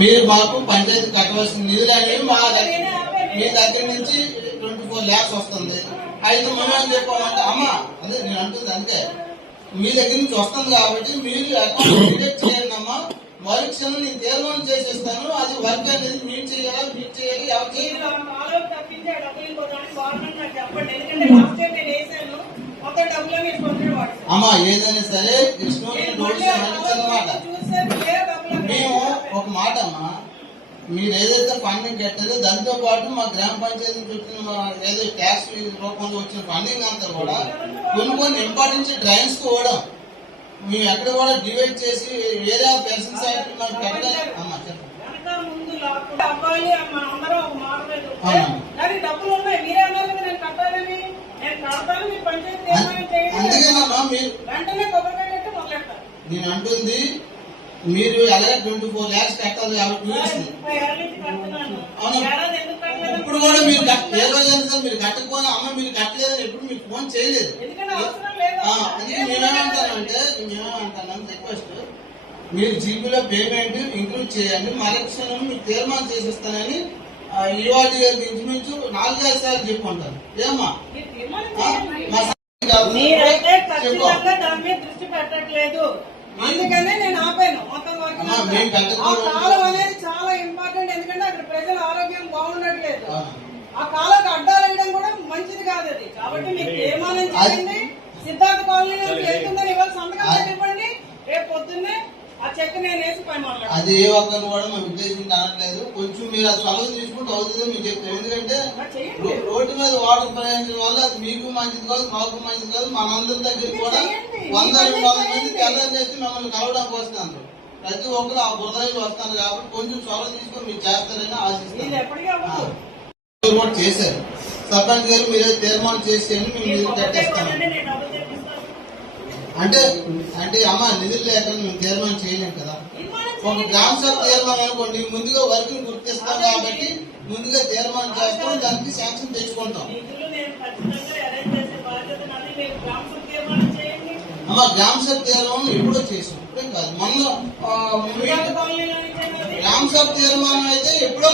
మీరు మాకు పంచాయతీ కట్టవలసిన నిధులు అనేవి మీ దగ్గర నుంచి 24 lakhs వస్తుంది. అయితే మనం ఏం చెప్పామంటే అమ్మ అదే నేను అంటుంది అంతే, మీ దగ్గర నుంచి వస్తుంది కాబట్టి మీరు అకౌంట్ డిడక్ట్ చేయండి అమ్మా, మరుక్షణం నేను తీర్మానం చేసేస్తాను. అది వర్క్ అనేది మీరు చేయాలి, మీరు చేయాలి, ఎవరు చేయాలి. అమ్మా ఏదైనా సరే అన్నమాట. మేము ఒక మాట అమ్మా, మీరు ఏదైతే ఫండింగ్ కట్టారో దాంతో పాటు మా గ్రామ పంచాయతీ చుట్టిన ఏదో ట్యాక్స్ రూపంలో వచ్చిన ఫండింగ్ అంతా కూడా కొన్ని ఇంపార్టెన్స్ డ్రైన్స్ కూడా మేము ఎక్కడ కూడా డివైడ్ చేసి వేరే పెన్షన్ సైడ్ మనం పెట్టలేదు. అమ్మా చెప్పండి. అందుకేనమ్మా నేను అంటుంది, మీరు ఎలాగ 24 lakhs కట్టాలి కాబట్టి ఇప్పుడు కూడా మీరు ఏ రోజైనా సార్ మీరు కట్టకపోయినా అమ్మ మీరు కట్టలేదని ఎప్పుడు మీకు ఫోన్ చేయలేదు. అందుకే మేమేమంటానంటే రిక్వెస్ట్, మీరు జీపీలో పేమెంట్ ఇంక్లూడ్ చేయండి, మరక్షణం మీకు తీర్మానం చేసిస్తానని ఈవాటి గారికి ఇంచుమించు 4-5 సార్లు చెప్పుకుంటారు. ఏమా దృష్టి పెట్టట్లేదు, అందుకనే నేను ఆపాను. కాలం అనేది చాలా ఇంపార్టెంట్, ఎందుకంటే అక్కడ ప్రజల ఆరోగ్యం బాగుండట్లేదు. ఆ కాలకు అడ్డాలు వేయడం కూడా మంచిది కాదు అది. కాబట్టి మీకు తీర్మానం చేయండి, సిద్ధార్థ కాలనీ నుంచి వెళ్తుందని ఇవాళ సంతకం ఇవ్వండి, రేపు పొద్దున్నే ఆ చెక్ నేను వేసి పని మాట్లాడాలి. అది ఏ ఒక్కరు కూడా మేము ఉద్దేశించి అనట్లేదు, కొంచెం మీరు అది సలహా తీసుకుంటూ అవుతుందని మీకు చెప్తాం. ఎందుకంటే రోడ్డు మీద వాటర్ ప్రయాణించడం వల్ల అది మీకు మంచిది కాదు, మాకు మంచిది కాదు. మనందరి దగ్గర కూడా 100-200 మంది తెల్లని చేసి మిమ్మల్ని కలవడానికి వస్తున్నారు. ప్రతి ఒక్కరు ఆ బుధైలు వస్తారు కాబట్టి కొంచెం సలహా తీసుకొని మీరు చేస్తారని ఆశిస్తారు. కూడా చేశారు సర్పంచ్ గారు, మీరే తీర్మానం చేసేయండి, మేము నిధులు కట్టేస్తాము అంటే అమ్మ నిధులు లేకుండా మేము తీర్మానం చేయలేం కదా. ఒక గ్రామ సభ తీర్మానం అనుకోండి, ముందుగా వర్క్ ని గుర్తిస్తాం కాబట్టి ముందుగా తీర్మానం చేస్తాం, దానికి శాంక్షన్ తెచ్చుకుంటాం. అమ్మ గ్రామ సభ తీర్మానం ఎప్పుడో చేసాం, ఇప్పుడేం కాదు. మొన్న గ్రామ సభ తీర్మానం అయితే ఎప్పుడో